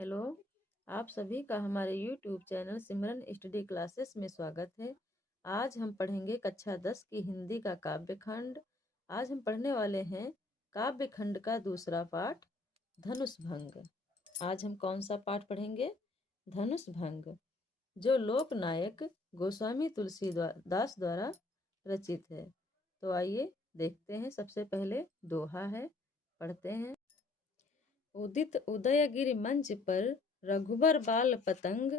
Hello. आप सभी का हमारे YouTube चैनल सिमरन स्टडी क्लासेस में स्वागत है। आज हम पढ़ेंगे कक्षा 10 की हिंदी का काव्य खंड। आज हम पढ़ने वाले हैं काव्य खंड का दूसरा पाठ धनुष भंग। आज हम कौन सा पाठ पढ़ेंगे? धनुष भंग, जो लोकनायक गोस्वामी तुलसीदास द्वारा रचित है। तो आइए देखते हैं। सबसे पहले दोहा है, पढ़ते हैं। उदित उदयगिरि मंच पर रघुबर बाल पतंग,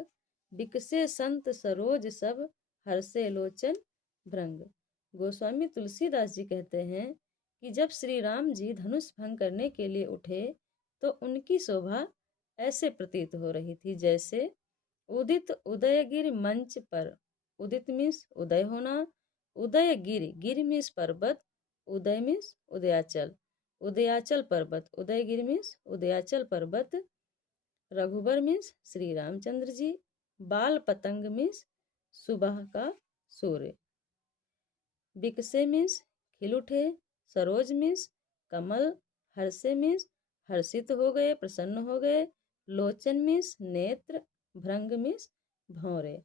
बिकसे संत सरोज सब हर्षे लोचन भृंग। गोस्वामी तुलसीदास जी कहते हैं कि जब श्री राम जी धनुष भंग करने के लिए उठे तो उनकी शोभा ऐसे प्रतीत हो रही थी जैसे उदित उदयगिरि मंच पर। उदित मीन्स उदय होना, उदयगिरि गिरि मीन्स पर्वत, उदय मीन्स उदयाचल, उदयाचल पर्वत, उदयगिरि मीन्स उदयाचल पर्वत, रघुबर मीन्स श्री रामचंद्र जी, बाल पतंग मीन्स सुबह का सूर्य, बिकसे मीन्स खिल उठे, सरोज मीन्स कमल, हर्षे मीन्स हर्षित हो गए, प्रसन्न हो गए, लोचन मीन्स नेत्र, भृंग मीन्स भौरे।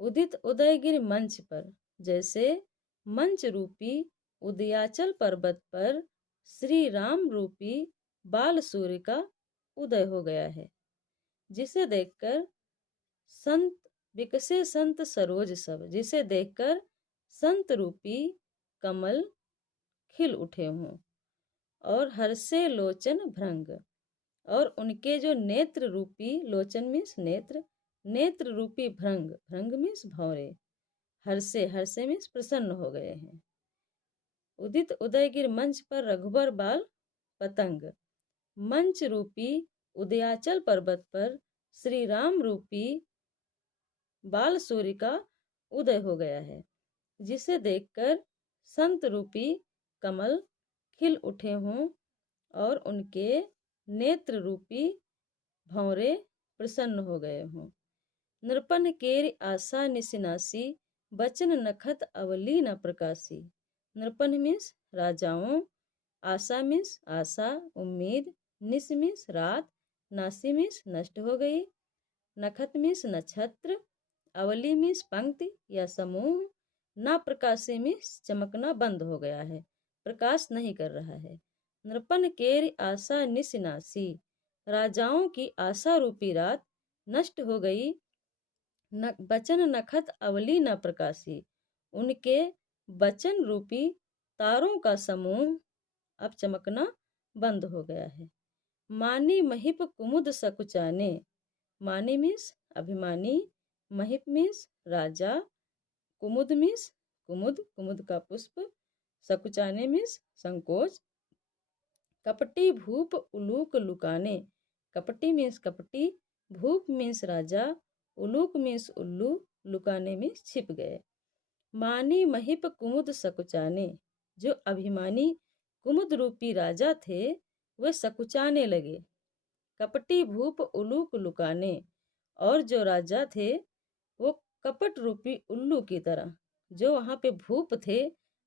उदित उदयगिरि मंच पर, जैसे मंच रूपी उदयाचल पर्वत पर श्री राम रूपी बाल सूर्य का उदय हो गया है, जिसे देखकर संत विकसे संत सरोज सब, जिसे देखकर संत रूपी कमल खिल उठे हों, और हर्षे लोचन भृंग, और उनके जो नेत्र रूपी, लोचन मीन्स नेत्र, नेत्र रूपी भृंग, भृंग मीन्स भौरे, हर्षे हर्षे मीन्स प्रसन्न हो गए हैं। उदित उदयगिरि मंच पर रघुबर बाल पतंग, मंच रूपी उदयाचल पर्वत पर श्री राम रूपी बाल सूर्य का उदय हो गया है, जिसे देखकर संत रूपी कमल खिल उठे हों, और उनके नेत्र रूपी भौरे प्रसन्न हो गए हों। नृपन केरि आशा निसिनासी, बचन नखत अवली न प्रकाशी। नृपन मीन्स राजाओं, आशा मीन्स आशा, उम्मीद, निस मीन्स रात, नासी मीन्स नष्ट हो गई, नखत मीन्स नक्षत्र, अवली मीन्स पंक्ति या समूह, ना प्रकाशी मीन्स चमकना बंद हो गया है, प्रकाश नहीं कर रहा है। नृपन केरि आशा निसिनासी, राजाओं की आशा रूपी रात नष्ट हो गई। बचन नखत अवली न प्रकाशी, उनके बचन रूपी तारों का समूह अब चमकना बंद हो गया है। मानी महिप कुमुद सकुचाने, मानी मीन्स अभिमानी, महिप मीन्स राजा, कुमुद मीन्स कुमुद, कुमुद का पुष्प, सकुचाने मीन्स संकोच, कपटी भूप उलूक लुकाने, कपटी मीन्स कपटी, भूप मीन्स राजा, उलूक मीन्स उल्लू, लुकाने मीन्स छिप गए। मानी महिप कुमुद सकुचाने, जो अभिमानी कुमुद रूपी राजा थे वे सकुचाने लगे। कपटी भूप उलूक लुकाने, और जो राजा थे वो कपट रूपी उल्लू की तरह, जो वहाँ पे भूप थे,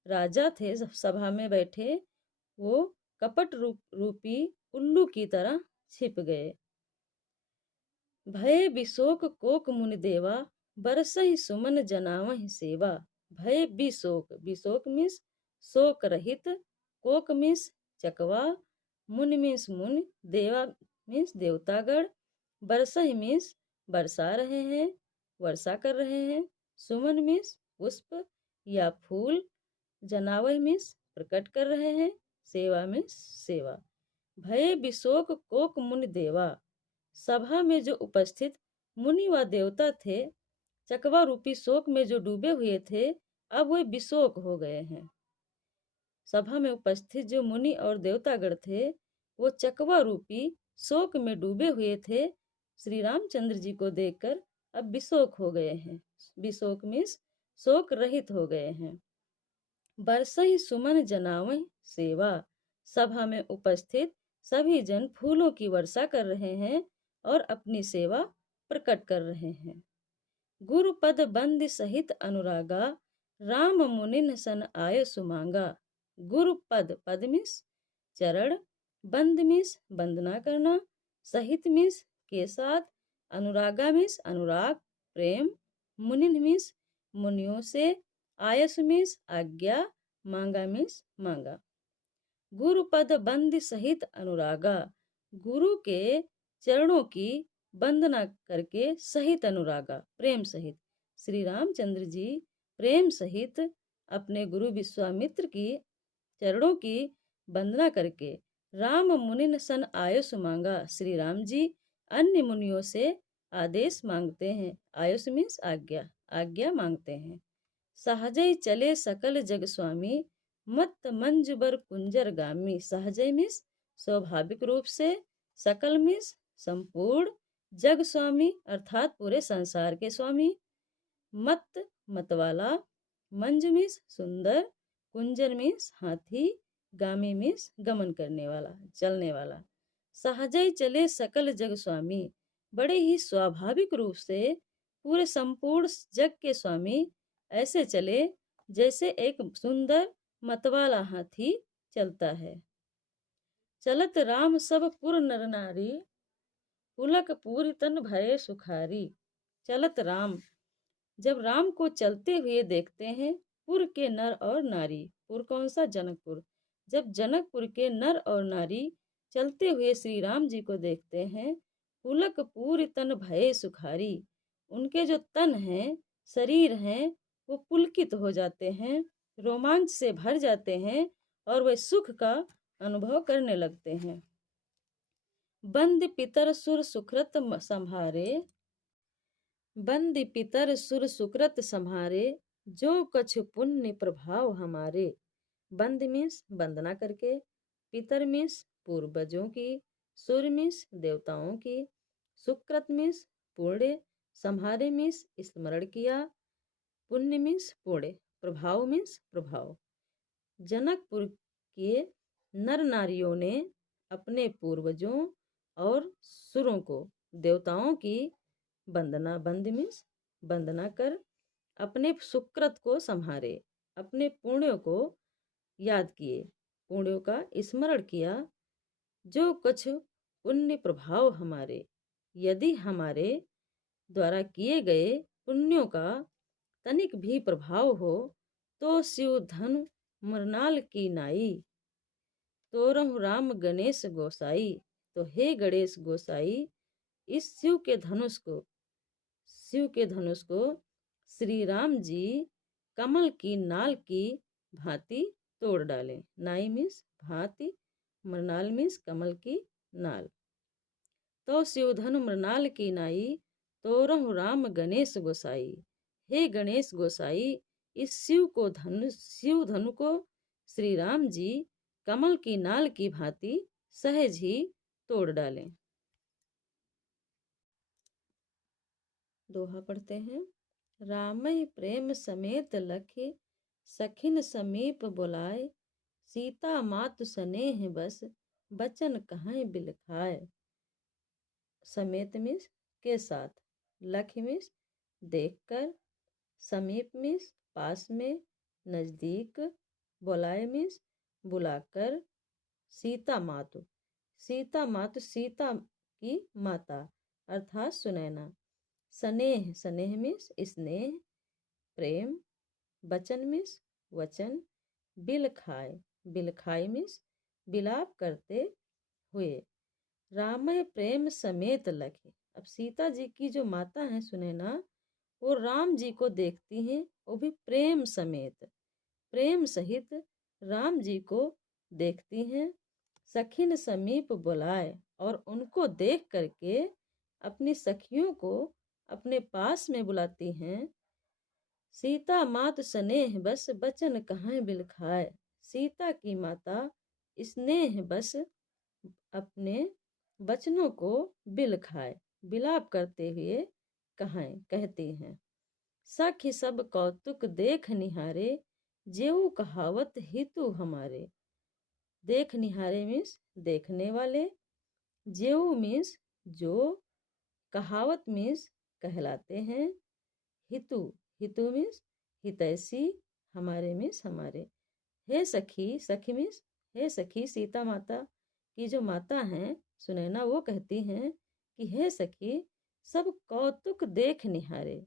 राजा थे सभा में बैठे, वो कपट रूपी उल्लू की तरह छिप गए। भय बिशोक कोक मुनि देवा, बरसहि सुमन जनावहि सेवा। भय बिशोक, बिशोक मीन्स शोक रहित, कोक मीन्स चकवा, मुनि मीन्स मुनि, देवा मीन्स देवतागण, बरसहि मीन्स बरसा रहे हैं, वर्षा कर रहे हैं, सुमन मीन्स पुष्प या फूल, जनावह मीन्स प्रकट कर रहे हैं, सेवा मीन्स सेवा। भय बिशोक कोक मुनि देवा, सभा में जो उपस्थित मुनि व देवता थे, चकवा रूपी शोक में जो डूबे हुए थे, अब वे बिशोक हो गए हैं। सभा में उपस्थित जो मुनि और देवतागण थे, वो चकवा रूपी शोक में डूबे हुए थे, श्री रामचंद्र जी को देखकर अब बिशोक हो गए हैं। बिशोक मीन्स शोक रहित हो गए हैं। बरसहि सुमन जनावहि सेवा, सभा में उपस्थित सभी जन फूलों की वर्षा कर रहे हैं और अपनी सेवा प्रकट कर रहे हैं। गुरु पद बंद सहित अनुरागा, राम मुनिन सन आय सुमांगा। गुरु पद, पद मीन्स चरण, बंद मीन्स वंदना करना, सहित मीन्स के साथ, अनुरागा मीन्स अनुराग प्रेम, मुनिन मीन्स मुनियों से, आयस मीन्स आज्ञा, मांगा मीन्स मांगा। गुरुपद बंद सहित अनुरागा, गुरु के चरणों की वंदना करके सहित अनुरागा प्रेम सहित, श्री रामचंद्र जी प्रेम सहित अपने गुरु विश्वामित्र की चरणों की वंदना करके राम मुनि सन आयुष मांगा। श्री राम जी अन्य मुनियों से आदेश मांगते हैं। आयुष मीन्स आज्ञा, आज्ञा मांगते हैं। सहजय चले सकल जग स्वामी, मत मंजबर कुंजर गामी। सहजय मीन्स स्वाभाविक रूप से, सकल मीन्स संपूर्ण, जग स्वामी अर्थात पूरे संसार के स्वामी, मत मतवाला, मंज मीन्स सुंदर, कुंजर मीन्स हाथी, गामी मीन्स गमन करने वाला, चलने वाला। सहजय चले सकल जग स्वामी, बड़े ही स्वाभाविक रूप से पूरे संपूर्ण जग के स्वामी ऐसे चले जैसे एक सुंदर मतवाला हाथी चलता है। चलत राम सब पुर नर नारी, पुलक पूरी तन भये सुखारी। चलत राम, जब राम को चलते हुए देखते हैं पुर के नर और नारी, पुर कौन सा? जनकपुर। जब जनकपुर के नर और नारी चलते हुए श्री राम जी को देखते हैं, पुलक पूरी तन भये सुखारी, उनके जो तन हैं, शरीर हैं, वो पुलकित हो जाते हैं, रोमांच से भर जाते हैं और वे सुख का अनुभव करने लगते हैं। बंद पितर सुर सुकृत संभारे, बंद पितर सुर सुकृत संभारे, जो कछु पुण्य प्रभाव हमारे। बंद मीन्स वंदना करके, पितर मीन्स पूर्वजों की, सुर मीन्स देवताओं की, सुकृत मीन्स पुण्य, संभारे मीन्स स्मरण किया, पुण्य मीन्स पुण्य, प्रभाव मीन्स प्रभाव। जनकपुर के नर नारियों ने अपने पूर्वजों और सुरों को, देवताओं की वंदना, बंद मीन्स वंदना कर अपने सुकृत को संभारे, अपने पुण्यों को याद किए, पुण्यों का स्मरण किया। जो कुछ पुण्य प्रभाव हमारे, यदि हमारे द्वारा किए गए पुण्यों का तनिक भी प्रभाव हो, तो शिव धन मृणाल की नाई, तोरहु राम गणेश गोसाई। तो हे गणेश गोसाई, इस शिव के धनुष को, शिव के धनुष को श्री राम जी कमल की नाल की भांति तोड़ डालें। नाई मीन्स भांति, मृणाल मीन्स कमल की नाल। तो शिवधनु मृणाल की नाई, तोरहु राम गणेश गोसाई। हे गणेश गोसाई, इस शिव धनु को श्री राम जी कमल की नाल की भांति सहज ही तोड़ डालें। दोहा पढ़ते हैं। रामय प्रेम समेत लखे, सखिन समीप बुलाए, सीता मातु स्नेह बस, बचन कहाँ बिलखाए। समेत मीन्स के साथ, लख मीन्स देखकर, समीप मीन्स पास में, नजदीक, बुलाए मीन्स बुलाकर, सीता मातु, सीता मातु सीता की माता अर्थात सुनैना, स्नेह, स्नेह मीन्स स्नेह, प्रेम, बचन मीन्स वचन, बिलखाए, बिलखाए मीन्स बिलाप करते हुए। रामय प्रेम समेत लखे, अब सीता जी की जो माता है सुनैना, वो राम जी को देखती हैं, वो भी प्रेम समेत, प्रेम सहित राम जी को देखती हैं। सखिन समीप बुलाए, और उनको देख करके अपनी सखियों को अपने पास में बुलाती हैं। सीता मात स्नेह बस, बचन कहाँ बिलखाए। सीता की माता स्नेह बस अपने बचनों को बिलखाए, बिलाप करते हुए कहां कहती हैं। सखी सब कौतुक देख निहारे, जेऊ कहावत हितु हमारे। देख निहारे मीन्स देखने वाले, जेऊ मीन्स जो, कहावत मीन्स कहलाते हैं, हितु, हितु मीन्स हितैषी, हमारे मीन्स हमारे। हे सखी, सखी मीन्स हे सखी, सीता माता की जो माता हैं सुनैना वो कहती हैं कि हे सखी, सब कौतुक देख निहारे,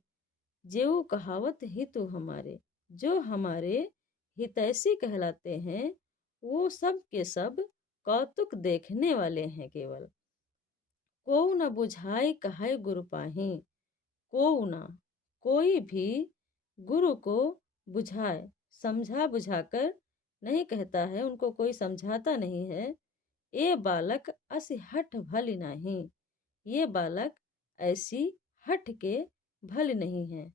जेऊ कहावत हितु हमारे। जो हमारे हितैषी कहलाते हैं वो सब के सब कौतुक देखने वाले हैं केवल। को न बुझाए कहे गुरु पाही, को न कोई भी गुरु को बुझाए, समझा बुझाकर नहीं कहता है, उनको कोई समझाता नहीं है। ये बालक अस हठ भली नहीं, ये बालक ऐसी हठ के भली नहीं है।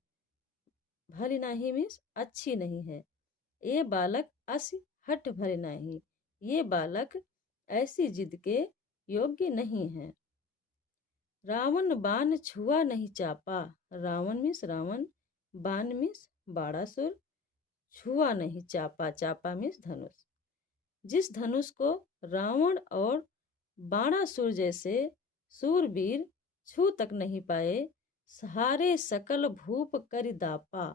भली नहीं मीन्स अच्छी नहीं है। ये बालक अस हठ भली नहीं, ये बालक ऐसी जिद के योग्य नहीं है। रावण बाण छुआ नहीं चापा, रावण मीन्स रावण, बाण मीन्स बाणासुर, छुआ नहीं चापा, चापा मीन्स धनुष। जिस धनुष को रावण और बाणासुर जैसे सूरवीर छू तक नहीं पाए, सारे सकल भूप कर दापा।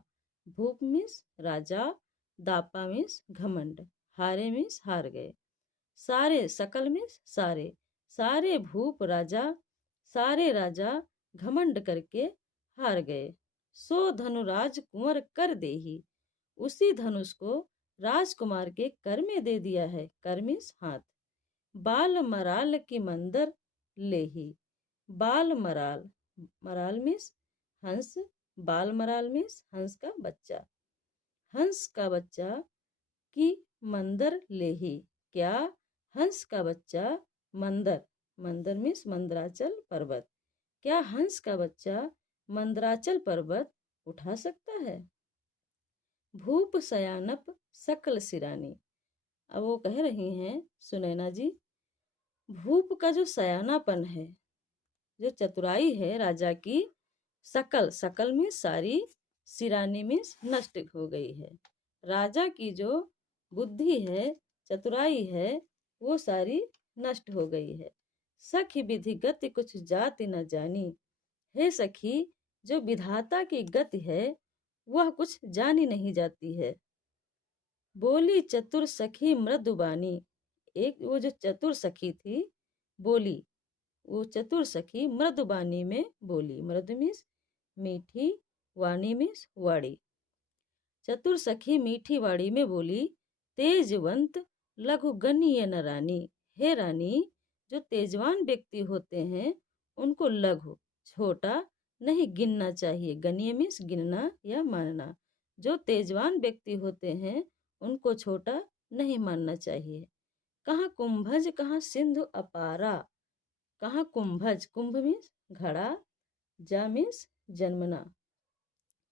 भूप मीन्स राजा, दापा मीन्स घमंड, हारे मीन्स हार गए। सारे सकल मीन्स सारे, सारे भूप राजा, सारे राजा घमंड करके हार गए। सो धनुराज कुंवर कर देही, उसी धनुष को राजकुमार के कर में दे दिया है। कर मीन्स हाथ। बाल मराल की मंदर लेही, बाल मराल, मराल मीन्स हंस, बाल मराल मीन्स हंस का बच्चा। हंस का बच्चा की मंदर लेही, क्या हंस का बच्चा मंदर, मंदर मीन्स मंदराचल पर्वत, क्या हंस का बच्चा मंदराचल पर्वत उठा सकता है। भूप सयानप सकल सिरानी, अब वो कह रही हैं सुनैना जी, भूप का जो सयानापन है, जो चतुराई है राजा की, सकल, सकल में सारी, सिरानी में नष्ट हो गई है। राजा की जो बुद्धि है, चतुराई है, वो सारी नष्ट हो गई है। सखी विधि गति कुछ जाति न जानी, हे सखी जो विधाता की गति है वह कुछ जानी नहीं जाती है। बोली चतुर सखी मृदुबानी, एक वो जो चतुर सखी थी बोली, वो चतुर सखी मृदुबानी में बोली, मृदु मीन्स मीठी, वाणी मीन्स वाड़ी। चतुर सखी मीठी वाड़ी में बोली, तेजवंत लघु गणीय न रानी, हे रानी जो तेजवान व्यक्ति होते हैं उनको लघु, छोटा नहीं गिनना चाहिए। गणीय मीन्स गिनना या मानना। जो तेजवान व्यक्ति होते हैं उनको छोटा नहीं मानना चाहिए। कहाँ कुंभज कहाँ सिंधु अपारा, कहाँ कुंभज, कुंभ मीन्स घड़ा, जा मीन्स जन्मना,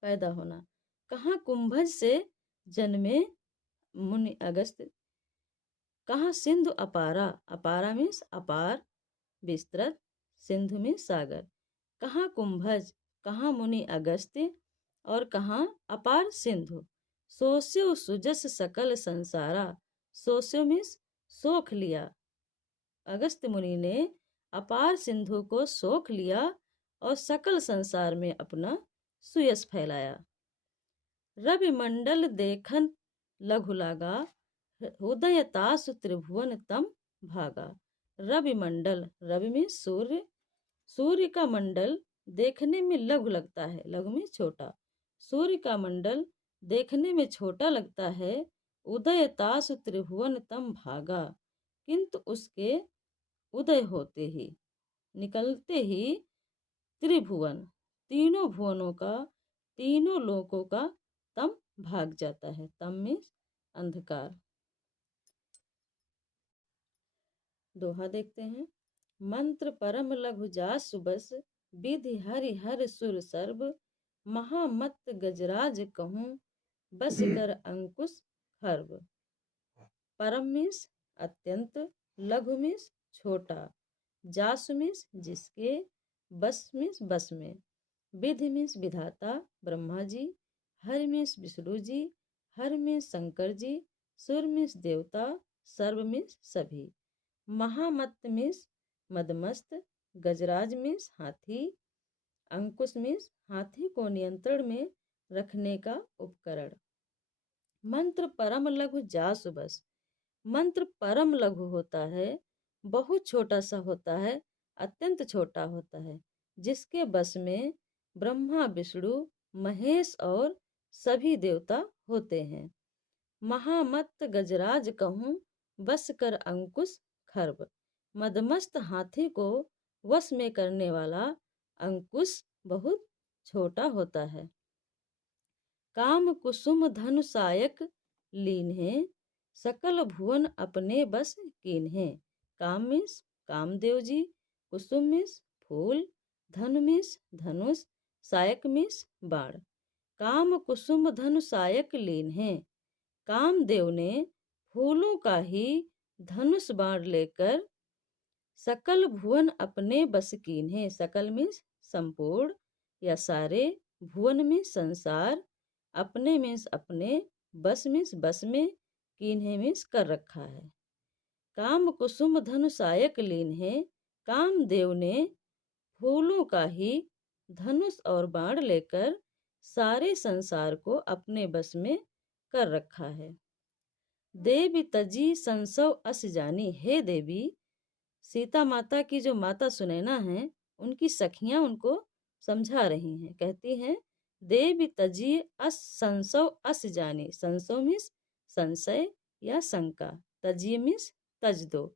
पैदा होना। कहाँ कुंभज से जन्मे मुनि अगस्त, कहाँ सिंधु अपारा, अपारा मीन्स अपार विस्तृत, सिंधु मीन्स सागर। कहाँ कुंभज, कहाँ मुनि अगस्त्य, और कहाँ अपार सिंधु। सोस्यो सुजस सकल संसारा, सोस्यो मीन्स सोख लिया, अगस्त्य मुनि ने अपार सिंधु को सोख लिया और सकल संसार में अपना सुयस फैलाया। रवि मंडल देखन लघु लागा, उदय तासु त्रिभुवन तम भागा। रवि मंडल, रवि में सूर्य, सूर्य का मंडल देखने में लघु लगता है, लघु में छोटा। सूर्य का मंडल देखने में छोटा लगता है। उदय तासु त्रिभुवन तम भागा, किंतु उसके उदय होते ही, निकलते ही त्रिभुवन, तीनों भुवनों का, तीनों लोकों का तम भाग जाता है। तम मीन्स अंधकार। दोहा देखते हैं। मंत्र परम लघु जासु बस, विधि हरि हर सुर सर्व, महामत गजराज कहूँ, बस कर अंकुश खर्व। परम मीन्स अत्यंत, लघु मीन्स छोटा, जासु मीन्स जिसके, बस मीन्स बस में, विधि मीन्स विधाता ब्रह्मा जी, हरि मीन्स विष्णु जी, हर मीन्स शंकर जी, सुर मीन्स देवता, सर्व मीन्स सभी। महामत मीन्स मदमस्त, गजराज मीन्स हाथी, अंकुश मीन्स हाथी को नियंत्रण में रखने का उपकरण। मंत्र परम लघु जासु बस, मंत्र परम लघु होता है बहुत छोटा सा होता है, अत्यंत छोटा होता है, जिसके बस में ब्रह्मा विष्णु महेश और सभी देवता होते हैं। महामत्त गजराज कहूँ बस कर अंकुश खर्ब। मदमस्त हाथी को वश में करने वाला अंकुश बहुत छोटा होता है। काम कुसुम धनु सायक लीन है, सकल भुवन अपने बस कीन है। काम मीन्स कामदेव जी, कुसुम मीन्स फूल, धनु मीन्स धनुष, सायक मीन्स बाण। काम कुसुम धनु सायक लीन है, कामदेव ने फूलों का ही धनुष बाण लेकर सकल भुवन अपने बस कीन है। सकल मीन्स संपूर्ण या सारे, भुवन में संसार, अपने मीन्स अपने, बस मीन्स बस में, कीन है मीन्स कर रखा है। काम कुसुम धनु सायक लीन है, कामदेव ने फूलों का ही धनुष और बाण लेकर सारे संसार को अपने बस में कर रखा है। देवी तजी संसव अस जानी, हे देवी, सीता माता की जो माता सुनैना है, उनकी सखियां उनको समझा रही हैं। कहती हैं, देवी तजी अस संसव अस जानी। संसव मीन्स संशय या शंका, तजी मीन्स तज दो,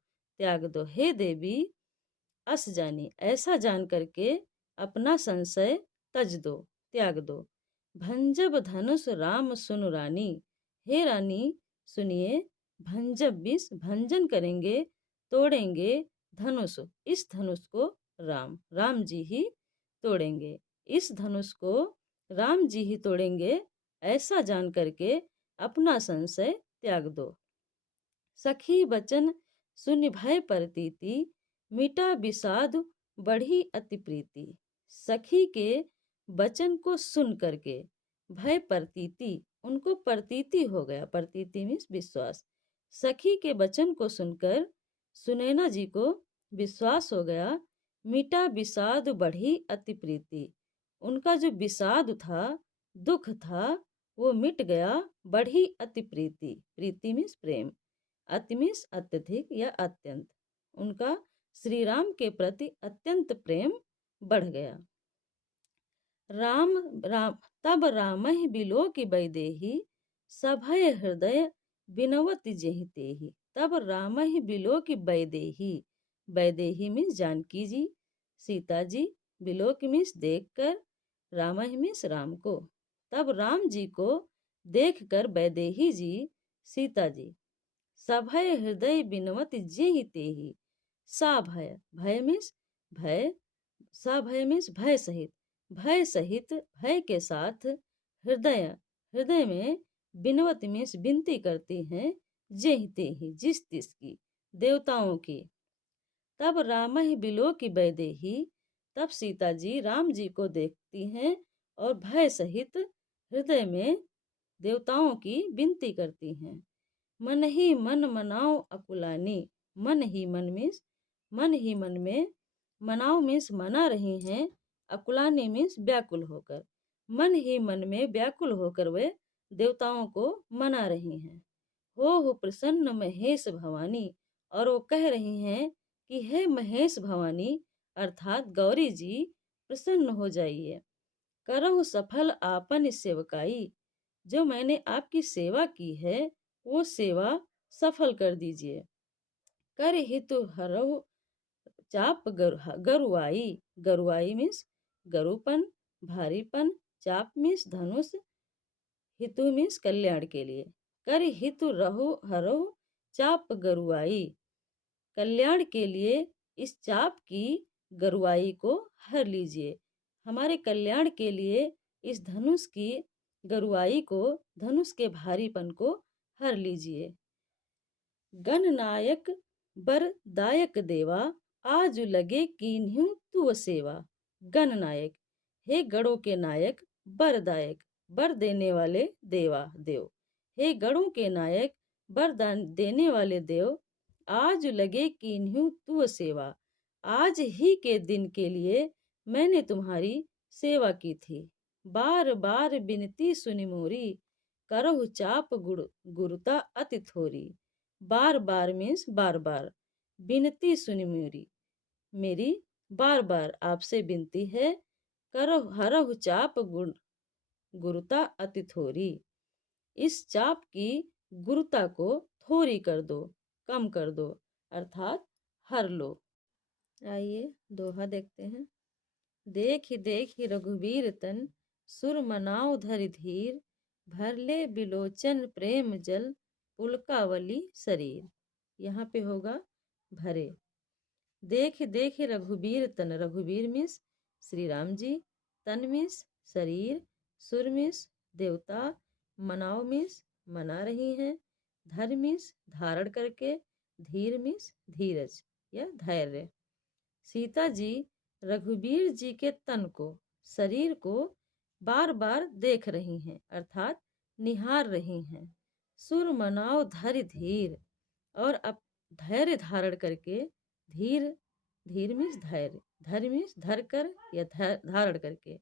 त्याग दो। हे देवी, अस जानी ऐसा जान करके अपना संशय तज दो, त्याग दो। भंजब धनुष राम सुनु रानी, हे रानी सुनिए, भंजब बीस भंजन करेंगे, तोड़ेंगे धनुष, इस धनुष को राम जी ही तोड़ेंगे, इस धनुष को राम जी ही तोड़ेंगे, ऐसा जान करके अपना संशय त्याग दो। सखी बचन सुनि भय प्रतीति, मिटा विषाद बढ़ी अति प्रीति। सखी के वचन को सुन करके भय प्रतीति, उनको प्रतीति हो गया, प्रतीति मीन्स विश्वास। सखी के वचन को सुनकर सुनैना जी को विश्वास हो गया। मिटा विषाद बढ़ी अति प्रीति, उनका जो विषाद था, दुख था, वो मिट गया। बढ़ी अति प्रीति, प्रीति मीन्स प्रेम, अति मीन्स अत्यधिक या अत्यंत, उनका श्री राम के प्रति अत्यंत प्रेम बढ़ गया। राम राम तब रामहि बिलो की बैदेही, सभय हृदय बिनवत जेहि तेहि। तब रामहि बिलो की बैदेही, बैदेही मीन्स जानकी जी, सीता जी, बिलोक मीन्स देख कर, रामहि मीन्स राम को। तब राम जी को देख कर बैदेही जी, सीता जी, सभय हृदय बिनवत जेहि तेहि। सा भय, भय मीन्स भय, सा भय मीन्स भय सहित, भय सहित, भय के साथ, हृदय, हृदय में, बिनवत मीन्स विनती करती हैं, जेहि तेहि जिस तिस की, देवताओं की। तब राम ही बिलो की बैदेही, तब सीता जी राम जी को देखती हैं और भय सहित हृदय में देवताओं की विनती करती हैं। मन ही मन मनाओ अकुलानी, मन ही मन मीन्स मन ही मन में, मनाओ मीन्स मना रही हैं, अकुलानी मीन्स व्याकुल होकर, मन ही मन में व्याकुल होकर वे देवताओं को मना रही हैं। हो प्रसन्न महेश भवानी, और वो कह रही हैं कि हे महेश भवानी अर्थात गौरी जी, प्रसन्न हो जाइए। करहु सफल आपन सेवकाई, जो मैंने आपकी सेवा की है वो सेवा सफल कर दीजिए। कर हितु हरहु चाप गरुआई, गरुआई मीन्स गरुपन, भारीपन, चाप मीन्स धनुष, हितु मीन्स कल्याण के लिए। कर हितु रहो हरहु चाप गरुआई, कल्याण के लिए इस चाप की गरुआई को हर लीजिए, हमारे कल्याण के लिए इस धनुष की गरुआई को, धनुष के भारीपन को हर लीजिए। गणनायक बरदायक देवा, आज लगे कीन्हू तू सेवा। गणनायक, हे गणों के नायक, बरदायक, बर देने वाले देवा देव, हे गणों के नायक, वरदान देने वाले देव, आज लगे कीन्हू तू सेवा, आज ही के दिन के लिए मैंने तुम्हारी सेवा की थी। बार बार बिनती सुनि मोरी, करहु चाप गुरुता अति थोरी। बार बार मीन्स बार बार, बिनती सुनि मेरी, मेरी बार बार आपसे विनती है, करो हरहु चाप गुरुता अति थोरी। इस चाप की गुरुता को थोड़ी कर दो, कम कर दो, अर्थात हर लो। आइए दोहा देखते हैं। देख रघुवीर तन, सुर मनाओ धरि धीर, भर ले बिलोचन प्रेम जल, पुलकावली शरीर। यहाँ पे होगा भरे। देख रघुवीर तन, रघुवीर मीन्स श्री राम जी, तन मीन्स शरीर, सुर मीन्स देवता, मनाओ मीन्स मना रही हैं, धर मीन्स धारण करके, धीर मीन्स धीरज या धैर्य। सीता जी रघुवीर जी के तन को, शरीर को बार बार देख रही हैं, अर्थात निहार रही हैं। सुर मनाओ धरि धीर, और अब धैर्य धारण करके, धीर धीर मीन्स धैर्य, धर मीन्स धर कर या धारण करके,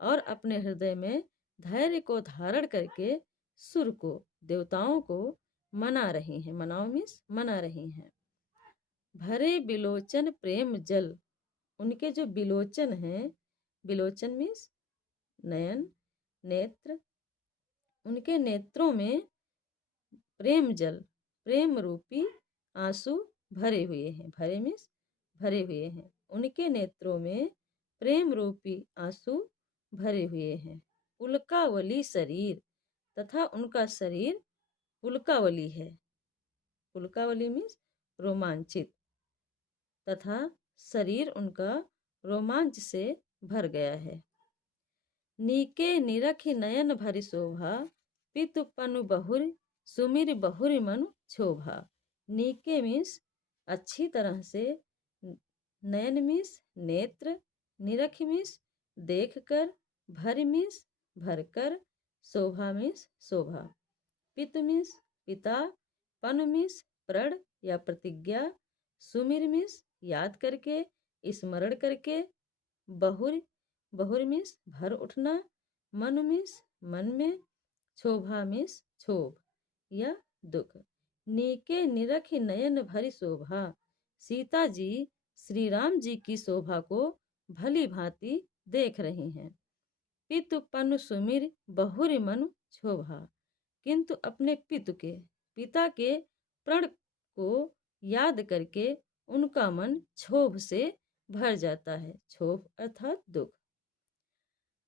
और अपने हृदय में धैर्य को धारण करके सुर को, देवताओं को मना रही हैं। मनाओ मीन्स मना रही हैं। भरे बिलोचन प्रेम जल, उनके जो बिलोचन हैं, बिलोचन मीन्स नयन, नेत्र, उनके नेत्रों में प्रेम जल, प्रेम रूपी आंसू भरे हुए हैं। भरे मीन्स भरे हुए हैं। उनके नेत्रों में प्रेम रूपी आंसू भरे हुए हैं। पुलकावली शरीर, तथा उनका शरीर पुलकावली है। पुलकावली मीन्स रोमांचित, तथा शरीर उनका रोमांच से भर गया है। नीके निरखि नयन भरि शोभा, पितु पनु बहुर, सुमिर बहुर मनु क्षोभा। नीके मीन्स अच्छी तरह से, नयन मीन्स नेत्र, निरख मीन्स देख कर, भर मीन्स भर कर, शोभा मीन्स शोभा। पित मीन्स पिता, पन मीन्स प्रण या प्रतिज्ञा, सुमिर मीन्स याद करके, स्मरण करके, बहुर, बहुर मीन्स भर उठना, मन मीन्स मन में, क्षोभा मीन्स क्षोभ या दुख। नीके निरख नयन भरी शोभा, सीता जी श्री राम जी की शोभा को भली भांति देख रही हैं। पितु पनु सुमिर बहुर मनु क्षोभा, किंतु अपने पिता के प्रण को याद करके उनका मन क्षोभ से भर जाता है। क्षोभ अर्थात दुख।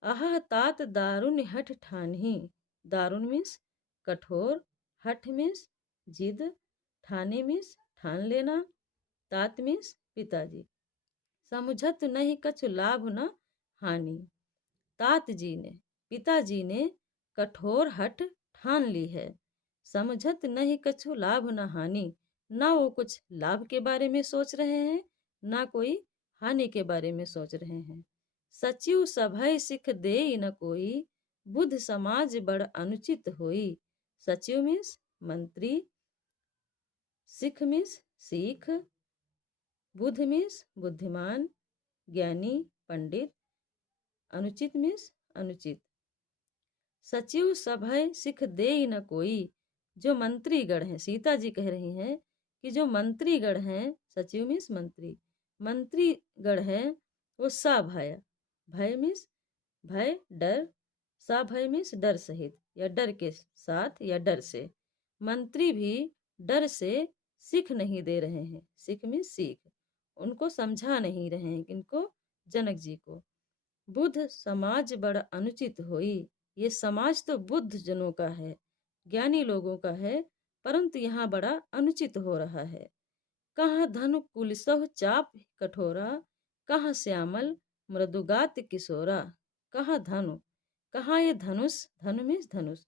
आह तात दारुण हठ ठानही, दारुण मीन्स कठोर, हठ मीन्स जिद, ठाने मीन्स ठान लेना, तात मीन्स पिताजी। समुझत नहीं कछु लाभ न हानि, तात जी ने, पिताजी ने कठोर हठ ठान ली है। समझत नहीं कछु लाभ न हानि, ना वो कुछ लाभ के बारे में सोच रहे हैं, ना कोई हानि के बारे में सोच रहे हैं। सचिव सभय सिख दे न कोई, बुद्ध समाज बड़ अनुचित होई। सचिव मीन्स मंत्री, सिख मीन्स सीख, बुद्ध मीन्स बुद्धिमान, ज्ञानी, पंडित, अनुचित मीन्स अनुचित। सचिव सभय सिख दे न कोई, जो मंत्रीगण हैं, सीता जी कह रही हैं कि जो मंत्रीगण हैं, सचिव मीन्स मंत्री, मंत्रीगण हैं वो सभय, भय मीन्स भय डर, सभय मीन्स डर सहित या डर के साथ या डर से। मंत्री भी डर से सीख नहीं दे रहे हैं, सीख मीन्स सीख, उनको समझा नहीं रहे हैं, किनको, जनक जी को। बुद्ध समाज बड़ा अनुचित होई, ये समाज तो बुद्ध जनों का है, ज्ञानी लोगों का है, परंतु यहाँ बड़ा अनुचित हो रहा है। कहाँ धनु कुलसह चाप कठोरा, कहाँ श्यामल मृदुगात किशोरा। कहाँ धनु, कहाँ ये धनुष, धनु मीन्स धनुष,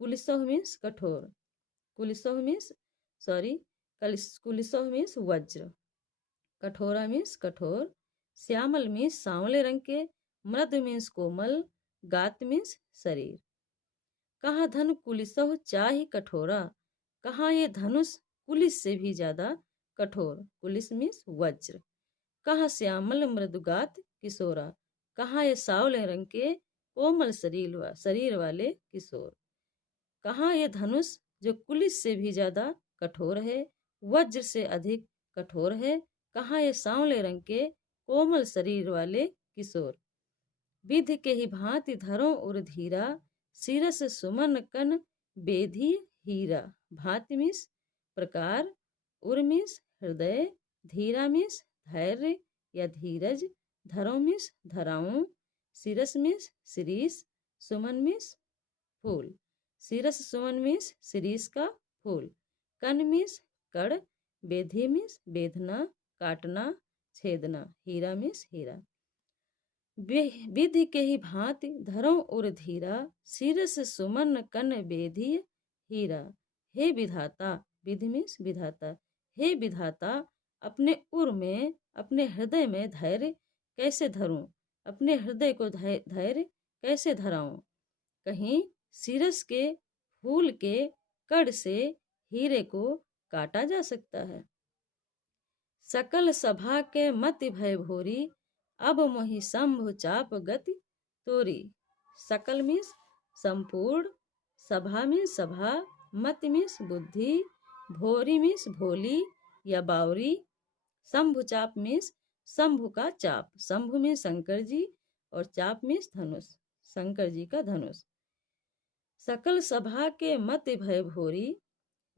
कुलसह मीन्स कठोर, कुलसह मीन्स कुलसह मीन्स वज्र, कठोरा मीन्स कठोर, श्यामल मीन्स सांवले रंग के, मृद मीन्स कोमल, गात मीन्स शरीर। कहाँ धनु कुलिसह चाहि कठोरा, कहाँ ये धनुष कुलिस से भी ज्यादा कठोर, कुलिस मीन्स वज्र। कहाँ श्यामल मृदुगात किशोरा, कहाँ ये सांवले रंग के कोमल शरीर वाले किशोर। कहाँ ये धनुष जो कुलिस से भी ज्यादा कठोर है, वज्र से अधिक कठोर है, कहाँ ये सांवले रंग के कोमल शरीर वाले किशोर। विधि के ही भांति धरो उर धीरा, सिरस सुमन कन बेधी हीरा। भांति मिस प्रकार, उर मिस हृदय, धीरा मिस धैर्य या धीरज, धरो मिस धराऊं, सिरस मिस शिरीष, सुमन मिस फूल। सिरस सुमन मिस शिरीष का फूल। कन मिस कड़, बेधी मिस बेधना काटना छेदना, हीरा मिस हीरा। विधि के ही भांति धरो उर धीरा, सिरस सुमन कन बेधी हीरा। हे विधाता, विधि मिस विधाता, हे विधाता अपने उर में, अपने हृदय में धैर्य कैसे धरूं, अपने हृदय को धैर्य कैसे धराऊं। कहीं सिरस के फूल के कड़ से हीरे को काटा जा सकता है। सकल सभा के मति भय भोरी, अब मोहि शंभु चाप गति तोरी। सकल मीन्स संपूर्ण, सभा मीन्स सभा, मत मीन्स बुद्धि, भोरी मीन्स भोली या बावरी, शंभु चाप मीन्स शंभु का चाप। शंभु मीन्स शंकर जी और चाप मीन्स धनुष, शंकर जी का धनुष। सकल सभा के मति भय भोरी,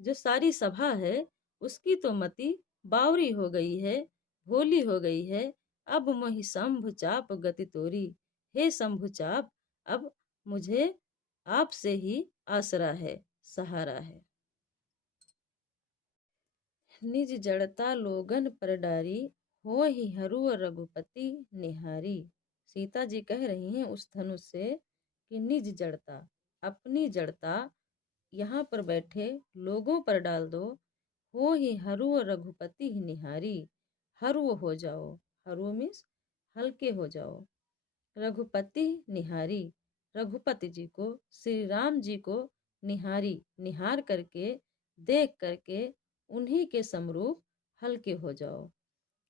जो सारी सभा है उसकी तो मति बावरी हो गई है, भोली हो गई है। अब मोहि शंभु चाप गति तोरी, हे शंभु चाप अब मुझे आपसे ही आसरा है, सहारा है। निज जड़ता लोगन पर डारी, हो ही हरू रघुपति निहारी। सीता जी कह रही हैं उस धनुष से कि निज जड़ता, अपनी जड़ता यहाँ पर बैठे लोगों पर डाल दो। हो ही हरू रघुपति निहारी, हरू हो जाओ, हरू मीन्स हल्के हो जाओ। रघुपति निहारी, रघुपति जी को, श्री राम जी को निहारी, निहार करके देख करके उन्हीं के समरूप हल्के हो जाओ।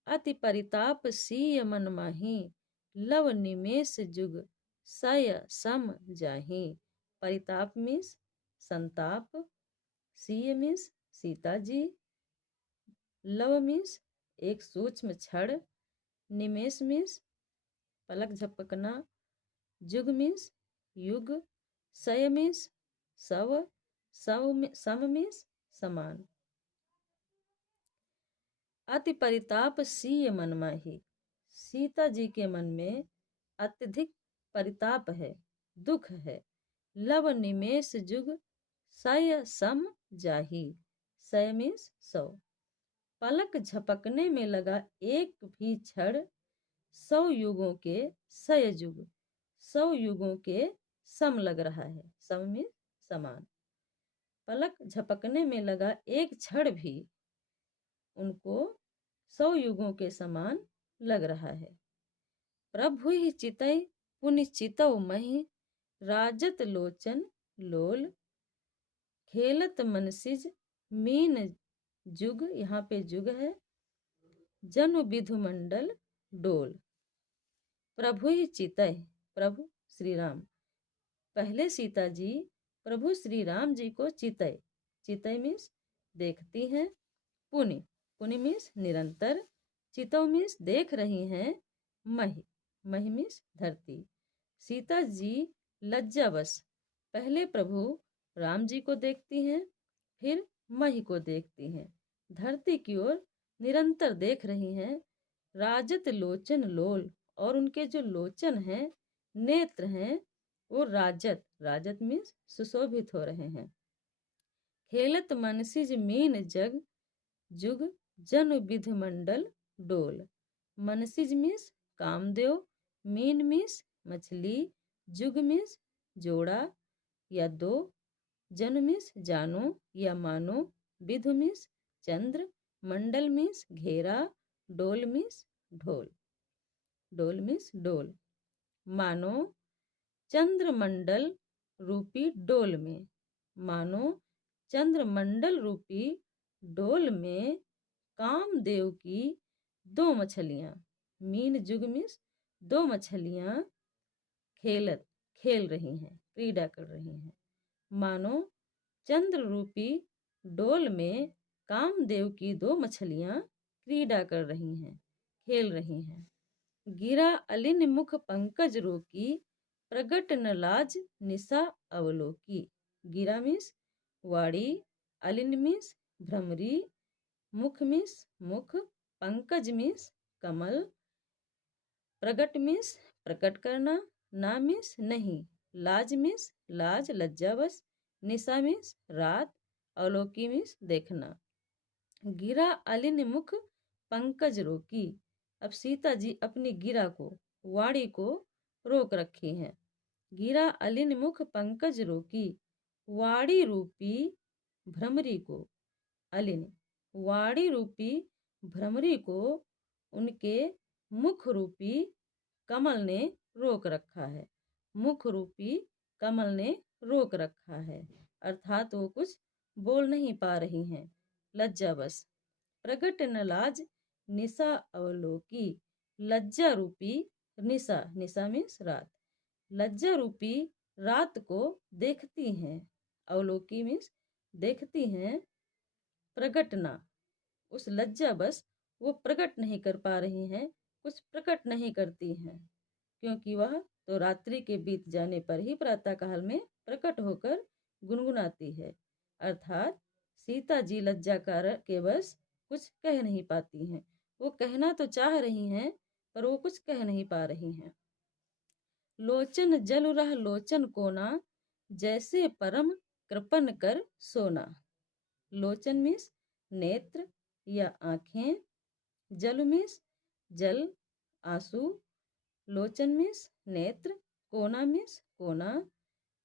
अति परिताप सीय मन माही, लव निमेष जुग सय सम जाही। परिताप मीन्स संताप, सीय means Sita ji, love means एक सूक्ष्म क्षण, निमेष मीन्स पलक झपकना, जुग मीन्स युग, सय मीन्स सव, सम मीन्स समान। अति परिताप सीय मन माही, सीता जी के मन में अत्यधिक परिताप है, दुख है। लव निमेष जुग सय सम जाही, सय मीन्स 100। पलक झपकने में लगा एक भी क्षण, 100 युगों के सय युग, 100 युगों के सम लग रहा है, सम मीन्स समान। पलक झपकने में लगा एक क्षण भी उनको 100 युगों के समान लग रहा है। प्रभु ही चितई पुनि चितौ मही, राजत लोचन लोल, खेलत मनसिज मीन जुग, यहाँ पे जुग है, जनु विधु मंडल डोल। प्रभु ही चितई, प्रभु श्री राम, पहले सीता जी प्रभु श्री राम जी को चितई, चितई मीन्स देखती हैं, पुनि, पुनि मीन्स निरंतर, चितौ मीन्स देख रही हैं, मही, मही मीन्स धरती। सीता जी लज्जावश पहले प्रभु राम जी को देखती हैं, फिर मही को देखती हैं, धरती की ओर निरंतर देख रही हैं। राजत लोचन लोल, और उनके जो लोचन हैं, नेत्र हैं, वो राजत, राजत मीन्स सुशोभित हो रहे हैं। खेलत मनसिज मीन जग जुग, जन विध मंडल डोल। मनसिज मीन्स कामदेव, मीन मीन्स मछली, जुग मीन्स जोड़ा या दो, जन मीन्स जानो या मानो, विधु मीन्स चंद्र, मंडल मीन्स घेरा, डोल मीन्स ढोल, डोल मीन्स डोल। मानो चंद्रमंडल रूपी डोल में, मानो चंद्रमंडल रूपी डोल में कामदेव की 2 मछलियां, मीन जुग मीन्स 2 मछलियां खेलत, खेल रही हैं, क्रीड़ा कर रही हैं। मानो चंद्र रूपी डोल में कामदेव की 2 मछलियां क्रीड़ा कर रही हैं, खेल रही हैं। गिरा अलिन मुख पंकज रोकी, प्रगट न लाज निशा अवलोकी। गिरा मीन्स वाड़ी, अलिन मीन्स भ्रमरी, मुख मीन्स मुख, पंकज मीन्स कमल, प्रगट मीन्स प्रकट करना, ना मीन्स नहीं, लाज मीन्स लाज लज्जावश, निशा मीन्स रात, अवलोकी मीन्स देखना। गिरा अलिन मुख पंकज रोकी। अब सीता जी अपनी गिरा को, वाणी को रोक रखी हैं। गिरा अलिन मुख पंकज रोकी, वाणी रूपी भ्रमरी को, अलिन वाणी रूपी भ्रमरी को उनके मुख रूपी कमल ने रोक रखा है। मुख रूपी कमल ने रोक रखा है, अर्थात वो कुछ बोल नहीं पा रही हैं, लज्जावश। प्रगट न लाज निशा अवलोकी। लज्जा रूपी निशा, निशा मीन्स रात, लज्जा रूपी रात को देखती हैं। अवलोकी मीन्स देखती हैं। प्रगटना, उस लज्जा बस वो प्रकट नहीं कर पा रही हैं, कुछ प्रकट नहीं करती हैं, क्योंकि वह तो रात्रि के बीत जाने पर ही प्रातःकाल में प्रकट होकर गुनगुनाती है। अर्थात सीता जी लज्जा के बस कुछ कह नहीं पाती हैं। वो कहना तो चाह रही हैं, पर वो कुछ कह नहीं पा रही हैं। लोचन जल रह लोचन कोना, जैसे परम कृपन कर सोना। लोचन मीन्स नेत्र या आँखें, जल मीन्स जल, आंसू, लोचन मीन्स नेत्र, कोना मीन्स कोना,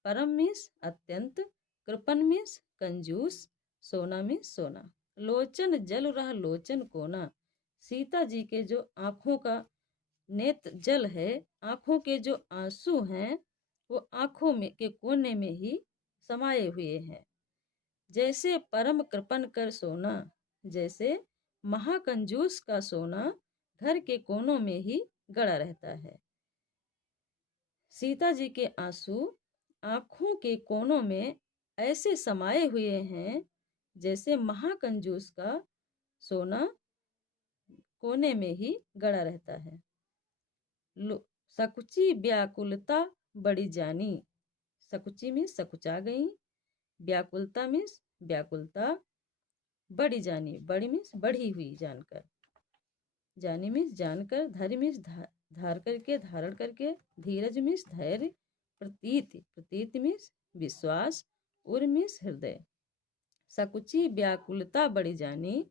परम मीन्स अत्यंत, कृपन मीन्स कंजूस, सोना मीन्स सोना। लोचन जल रहा लोचन कोना। सीता जी के जो आँखों का नेत्र जल है, आँखों के जो आंसू हैं, वो आँखों में के कोने में ही समाये हुए हैं। जैसे परम कृपन कर सोना, जैसे महाकंजूस का सोना घर के कोनों में ही गड़ा रहता है। सीता जी के आंसू आँखों के कोनों में ऐसे समाये हुए हैं, जैसे महाकंजूस का सोना कोने में ही गड़ा रहता है। सकुची व्याकुलता बड़ी जानी। सकुची मीन्स सकुचा गई, व्याकुलता मीन्स व्याकुलता, बड़ी जानी, बड़ी मीन्स बढ़ी हुई जानकर, जानी मीन्स जानकर, धैर्य मीन्स धार करके, धारण करके, धीरज मीन्स धैर्य, प्रतीत, प्रतीत मीन्स विश्वास, उर मीन्स हृदय। सकुची व्याकुलता बड़ी जानी,